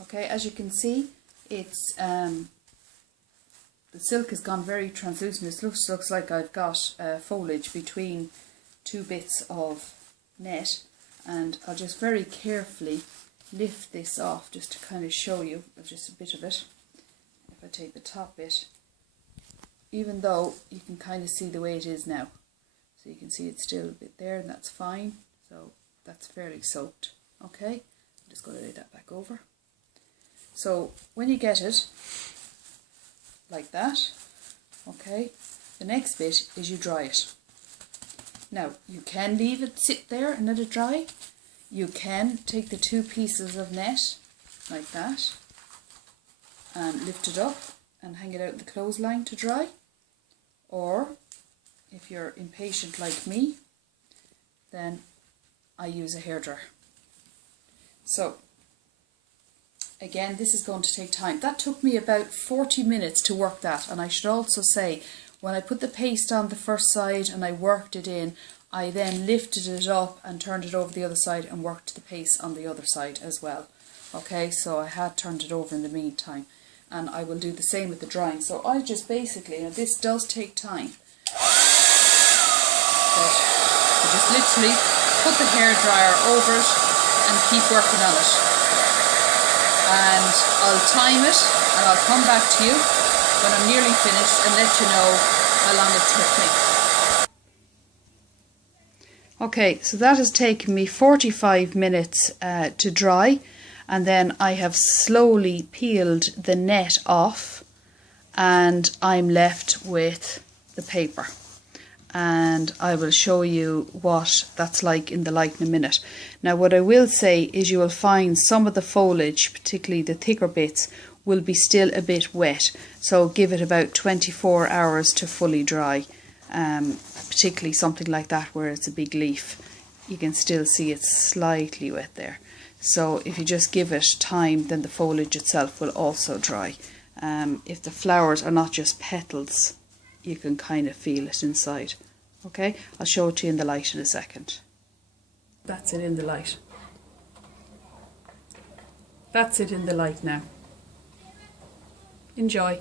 Okay, as you can see, it's the silk has gone very translucent. It looks like I've got foliage between two bits of net, and I'll just very carefully lift this off just to kind of show you just a bit of it. If I take the top bit, even though you can kind of see the way it is now, so you can see it's still a bit there, and that's fine. So that's fairly soaked. Okay, I'm just going to lay that back over. So when you get it like that, okay, the next bit is you dry it. Now you can leave it sit there and let it dry. You can take the two pieces of net like that and lift it up and hang it out in the clothesline to dry. Or if you're impatient like me, then I use a hairdryer. So again, this is going to take time. That took me about 40 minutes to work that, and I should also say, when I put the paste on the first side and I worked it in, I then lifted it up and turned it over the other side and worked the paste on the other side as well. Okay, so I had turned it over in the meantime, and I will do the same with the drying. So I just basically, now this does take time, but I just literally put the hairdryer over it and keep working on it. And I'll time it and I'll come back to you when I'm nearly finished and let you know how long it took me. Okay, so that has taken me 45 minutes to dry, and then I have slowly peeled the net off and I'm left with the paper. And I will show you what that's like in the light in a minute. Now what I will say is you will find some of the foliage, particularly the thicker bits, will be still a bit wet. So give it about 24 hours to fully dry. Particularly something like that where it's a big leaf. You can still see it's slightly wet there. So if you just give it time, then the foliage itself will also dry. If the flowers are not just petals, you can kind of feel it inside. Okay, I'll show it to you in the light in a second. That's it in the light. That's it in the light now. Enjoy.